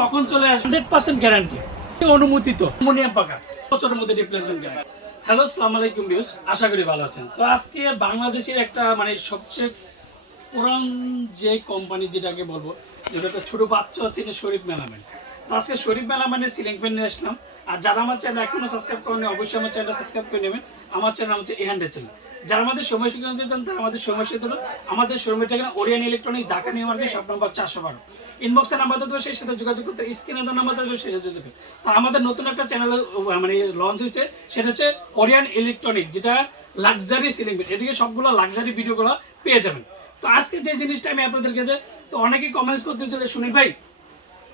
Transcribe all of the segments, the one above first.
কখন চলে আসবে 100% গ্যারান্টি অনুমোদিত অ্যালুমিনিয়াম পাকা বছরের মধ্যে রিপ্লেসমেন্ট গ্যারান্টি। হ্যালো আসসালামু আলাইকুম ভিউয়ার্স, আশা করি ভালো আছেন। তো আজকে বাংলাদেশের একটা মানে সবচেয়ে পুরান যে কোম্পানি যেটাকে বলবো, যেটা একটা ছোট বাচ্চা হচ্ছে শরীফ মেলামেন। তো আজকে শরীফ মেলামেনের সিলিং ফ্যান নিয়ে আসলাম। আর যারা আমার চ্যানেল এখনো সাবস্ক্রাইব করেনি অবশ্যই আমার চ্যানেলটা সাবস্ক্রাইব করে নেবেন। আমার চ্যানেল হচ্ছে এহান্ডের চ্যানেল। যারা আমাদের সময় সুযোগ জানতেন তারা আমাদের সময় সুযোগ আমাদের শোরুমের ঠিকানা Orient Electronics, Dhaka new market, shop number 412। ইনবক্সে নাম্বার দেবো, সেই সাথে যোগাযোগ করতে স্ক্রিনে দেওয়া নাম্বার দেবো, সেই সাথে দেবে। তো আমাদের নতুন একটা চ্যানেল মানে লঞ্চ হয়েছে, সেটা হচ্ছে ওরিয়েন্ট ইলেকট্রনিক্স, যেটা লাক্সারি সিলিং ফ্যান। এদিকে সবগুলো লাক্সারি ভিডিওগুলো পেয়ে যাবেন। তো আজকে যে জিনিসটা আমি আপনাদেরকে তো অনেকেই কমেন্টস করতে চলে, সুনীল ভাই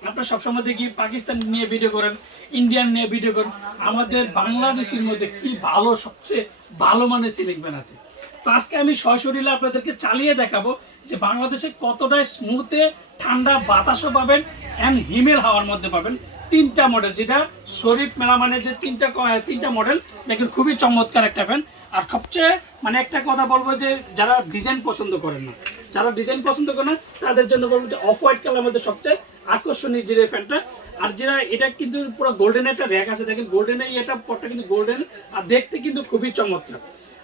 আপনারা সবসময় দেখি পাকিস্তান নিয়ে ভিডিও করেন, ইন্ডিয়ান নিয়ে ভিডিও করেন, আমাদের বাংলাদেশের মধ্যে কি ভালো সবচেয়ে ভালো মানের সিলিং ফ্যান আছে। তো আজকে আমি সশরীরে আপনাদেরকে চালিয়ে দেখাবো যে বাংলাদেশে কতটা স্মুথে ঠান্ডা বাতাসও পাবেন অ্যান্ড হিমেল হাওয়ার মধ্যে পাবেন। তিনটা মডেল, যেটা শরীফ মেলামানের যে তিনটা মডেল দেখেন, খুবই চমৎকার একটা ফ্যান। আর সবচেয়ে মানে একটা কথা বলবো যে যারা ডিজাইন পছন্দ করেন না, যারা ডিজাইন পছন্দ করেন না তাদের জন্য বলবো যে অফ হোয়াইট কালার মধ্যে সবচেয়ে আকর্ষণীয় যে ফ্যানটা। আর যেটা এটা কিন্তু পুরো গোল্ডেন একটা র্যাক আছে, দেখেন গোল্ডেনের এটা পটটা কিন্তু গোল্ডেন, আর দেখতে কিন্তু খুবই চমৎকার।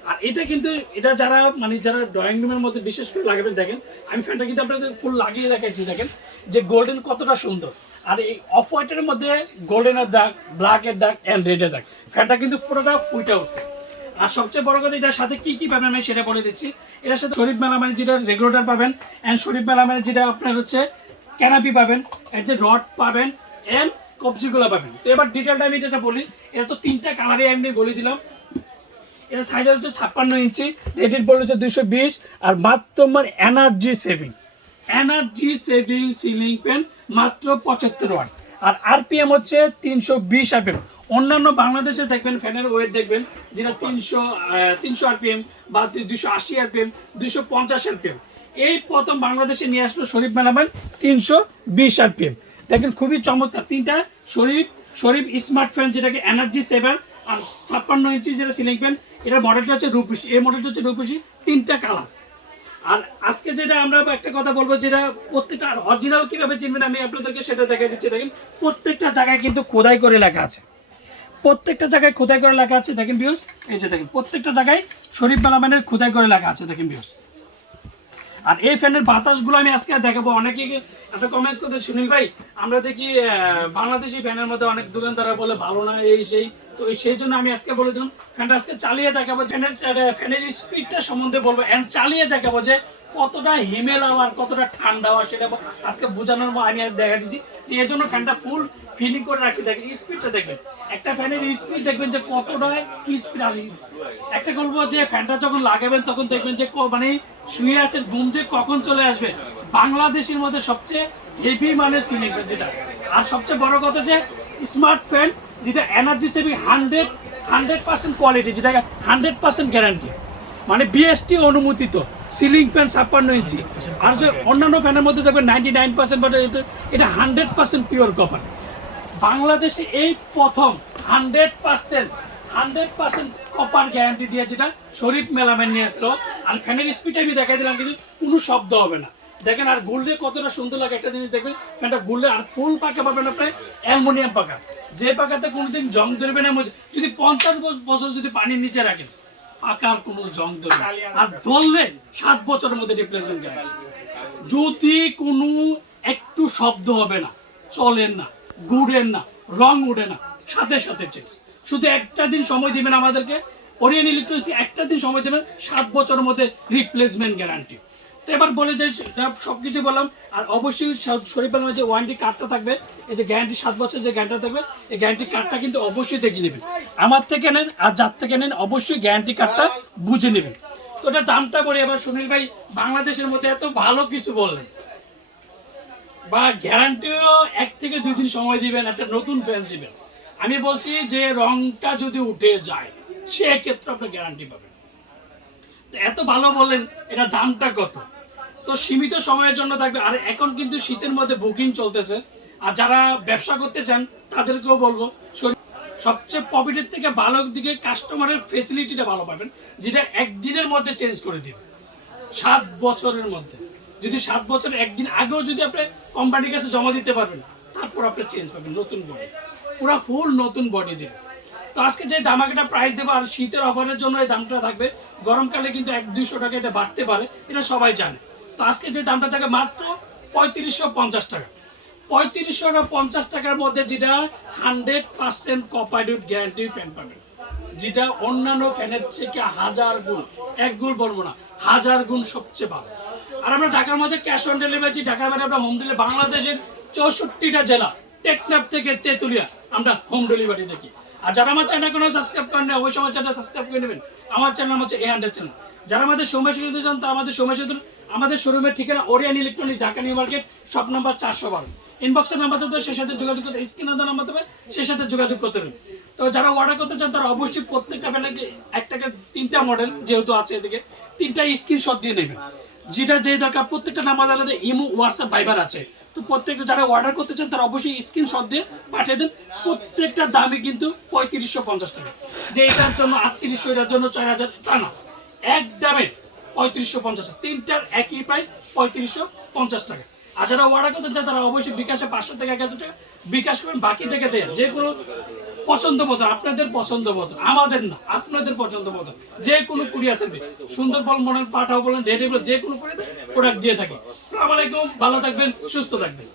আর এটা কিন্তু এটা যারা মানে যারা ড্রয়িং রুমের মধ্যে বিশেষ করে লাগাবেন, দেখেন আমি ফ্যানটা কিন্তু আপনাদের ফুল লাগিয়ে দেখাচ্ছি, দেখেন যে গোল্ডেন কতটা সুন্দর। আর এই অফ হোয়াইটের মধ্যে গোল্ডেনের দাগ, ব্ল্যাকের দাগ অ্যান্ড রেডের দাগ, ফ্যানটা কিন্তু পুরোটা ফুটে উঠছে। আর সবচেয়ে বড় কথা, এটার সাথে কি কি পাবেন আমি সেটা বলে দিচ্ছি। এটার সাথে শরীফ মেলামানের যেটা রেগুলেটর পাবেন, অ্যান্ড শরীফ মেলামানের যেটা আপনার হচ্ছে ক্যানাপি পাবেন, এর যে রড পাবেন অ্যান্ড কবজিগুলো পাবেন। তো এবার ডিটেলটা আমি যেটা বলি, এটা তো তিনটা কালারে আমি বলে দিলাম। এটা সাইজ হচ্ছে 56 ইঞ্চি, রেটেড বল হচ্ছে 220। আর মাত্র আমার এনার্জি সেভিং সিলিং ফ্যান মাত্র 75 ওয়াট। আর আরপিএম হচ্ছে 320 আরপিএম। অন্যান্য বাংলাদেশে দেখবেন ফ্যানের ওয়েট দেখবেন যেটা 300 আরপিএম বা 280 আরপিএম, 250 আরপিএম। এই প্রথম বাংলাদেশে নিয়ে আসলো শরীফ মেলামেন 320 আরপিএম। দেখেন খুবই চমৎকার তিনটা শরীফ স্মার্ট ফ্যান, যেটাকে এনার্জি সেভার। আর 56 ইঞ্চি যেটা সিলিং ফ্যান, এটার মডেলটা হচ্ছে রূপসী, এই মডেলটা হচ্ছে রূপসী, তিনটা কালার। আর আজকে যেটা আমরা একটা কথা বলবো, যেটা প্রত্যেকটা অরিজিনাল কিভাবে চিনবেন আমি আপনাদেরকে সেটা দেখা দিচ্ছি। দেখেন প্রত্যেকটা জায়গায় কিন্তু খোদাই করে লেখা আছে, প্রত্যেকটা জায়গায় খোদাই করে লেখা আছে। দেখেন ভিউয়ার্স, এই যে দেখেন প্রত্যেকটা জায়গায় শরীফ মেলামেনের খোদাই করে লেখা আছে, দেখেন ভিউয়ার্স। আর এই ফ্যানের বাতাসগুলো আমি আজকে দেখাবো। অনেকে একটা কমেন্টস করতে, সুনীল ভাই আমরা দেখি বাংলাদেশি ফ্যানের মধ্যে অনেক দোকানদাররা বলে ভালো না এই সেই, তো সেই জন্য আমি আজকে বলে দিলাম ফ্যানটা আজকে চালিয়ে দেখাবো, ফ্যানের স্পিডটা সম্বন্ধে বলবো অ্যান্ড চালিয়ে দেখাবো যে কতটা হিমেল হাওয়া কতটা ঠান্ডা হওয়া সেটা আজকে বোঝানোর আমি দেখা দিচ্ছি। যে এর জন্য ফ্যানটা ফুল ফিলিং করে রাখছি। দেখেন স্পিডটা দেখবেন, একটা ফ্যানের স্পিড দেখবেন যে কতটা স্পিড। আর একটা বলবো যে ফ্যানটা যখন লাগাবেন তখন দেখবেন যে মানে শুয়ে আছেন, ঘুম যে কখন চলে আসবে। বাংলাদেশের মধ্যে সবচেয়ে হেভি মানের সিলিং ফ্যান যেটা। আর সবচেয়ে বড় কথা যে স্মার্ট ফ্যান, যেটা এনার্জি সেভিং 100% কোয়ালিটি, যেটা 100% গ্যারান্টি, মানে বিএসটি অনুমোদিত সিলিং ফ্যান 56 ইঞ্চি। আর যে অন্যান্য ফ্যানের মধ্যে দেখবেন 99%, বাট এটা 100% পিওর কপার। বাংলাদেশে এই প্রথম 100% কপার গ্যারান্টি দিয়ে যেটা শরীফ মেলামেন নিয়ে আসলো। আর ফ্যানের স্পিড আমি দেখাই দিলাম, কিন্তু কোনো শব্দ হবে না। দেখেন আর গুললে কতটা সুন্দর লাগে একটা জিনিস দেখবেন, ফ্যানটা গুললে। আর ফুল পাকা পাবেন আপনি অ্যালুমিনিয়াম পাকা, যে পাকাতে কোনোদিন জং ধরবে না। যদি 50 বছর যদি পানির নিচে রাখেন পাকার কোনো জং ধরবে, আর ধরলে 7 বছরের মধ্যে রিপ্লেসমেন্ট গ্যারান্টি। যদি কোনো একটু শব্দ হবে না, চলেন না, গুড়েন না, রং উঠে না, সাথে সাথে চেঞ্জ। শুধু একটা দিন সময় দিবেন আমাদেরকে, ওরিয়েন্ট ইলেকট্রিক্স একটা দিন সময় দেবেন, 7 বছরের মধ্যে রিপ্লেসমেন্ট গ্যারান্টি। তো এবার বলে যাই সব কিছু বললাম। আর অবশ্যই শরীফের যে ওয়ারেন্টি কার্ডটা থাকবে, এই যে গ্যারান্টি 7 বছর যে গ্যারান্টি থাকবে, এই গ্যারান্টি কার্ডটা কিন্তু অবশ্যই দেখে নেবেন। আমার থেকে নেন আর যার থেকে নেন অবশ্যই গ্যারান্টি কার্ডটা বুঝে নেবেন। তো এটা দামটা বলি এবার, সুনীল ভাই বাংলাদেশের মধ্যে এত ভালো কিছু বললেন, বা গ্যারান্টিও 1 থেকে 2 দিন সময় দিবেন, একটা নতুন ফ্যান দিবেন। আমি বলছি যে রংটা যদি উঠে যায় সেক্ষেত্রে আপনি গ্যারান্টি পাবেন। তো এত ভালো বললেন, এটা দামটা কত? তো সীমিত সময়ের জন্য থাকবে। আর এখন কিন্তু শীতের মধ্যে বুকিং চলতেছে। আর যারা ব্যবসা করতে চান তাদেরকেও বলবো, সবচেয়ে প্রফিটের থেকে ভালো দিকে কাস্টমারের ফেসিলিটিটা ভালো পাবেন, যেটা একদিনের মধ্যে চেঞ্জ করে দিবে, 7 বছরের মধ্যে। যদি 7 বছর একদিন আগেও যদি আপনি কোম্পানির কাছে জমা দিতে পারবেন, তারপর আপনি চেঞ্জ পাবেন, নতুন বডি, পুরো ফুল নতুন বডি দেবে। তো আজকে যে ধামাকাটা প্রাইস দেবো, আর শীতের অফারের জন্য এই দামটা থাকবে, গরমকালে কিন্তু 100-200 টাকা এটা বাড়তে পারে, এটা সবাই জানে। তো আজকে যে দামটা থাকে মাত্র 3550 টাকা। 3550 টাকার মধ্যে যেটা 100% কপার গ্যারান্টি ফ্যান পাবেন, যেটা অন্যান্য ফ্যানের থেকে 1000 গুণ, 1 গুণ বলবো না, 1000 গুণ সবচেয়ে ভালো। আর আমরা ঢাকার মধ্যে ক্যাশ অন ডেলিভারি, ঢাকার বাইরে আমরা হোম ডেলিভারি, বাংলাদেশের 64টা জেলা, টেকনাফ থেকে তেতুলিয়া আমরা হোম ডেলিভারি দেখি। আর যারা আমার চ্যানেল কোনো সাবস্ক্রাইব করেন না, অবশ্যই আমার চ্যানেল সাবস্ক্রাইব করে নেবেন। আমার চ্যানেল হচ্ছে A100 চ্যানেল। যারা আমাদের সময় সুযোগ চান, তা আমাদের সময় সুযোগ, আমাদের শোরুমের ঠিকানা Orient Electronics, Dhaka new market, shop number 412। ইনবক্সের নাম্বার দেবে, সেই সাথে যোগাযোগ করতে, স্ক্রিনে দেওয়া নাম্বার দেবে, সেই সাথে যোগাযোগ করতে হবে। তো যারা অর্ডার করতে চান, তারা অবশ্যই প্রত্যেকটা ফ্যানের একটা 3টা মডেল যেহেতু আছে, এদিকে 3টা স্ক্রিনশট দিয়ে নেবেন, যেটা যে দরকার। প্রত্যেকটা নাম্বার আলাদা ইমো, হোয়াটসঅ্যাপ, ভাইবার আছে। তো প্রত্যেকটা যারা অর্ডার করতে চান, তারা অবশ্যই স্ক্রিনশট দিয়ে পাঠিয়ে দেন। প্রত্যেকটা দামই কিন্তু 3550 টাকা, যে এটার জন্য 3800, এটার জন্য 4000, তা না, এক দামে 3550, 3টার একই প্রাইস 3550 টাকা। আর যারা অর্ডার করতে চান, তারা অবশ্যই বিকাশে 500 থেকে 1000 টাকা বিকাশ করেন, বাকি থেকে দেন। যে কোনো পছন্দ মতো, আপনাদের পছন্দ মতো, আমাদের না, আপনাদের পছন্দ মতো যে কোনো কুরিয়ার সার্ভিস, সুন্দর বল মডেল পাঠাও বলেন, রেডি বলেন, যে কোনো করে প্রোডাক্ট দিয়ে থাকি। আসসালামু আলাইকুম, ভালো থাকবেন, সুস্থ থাকবেন।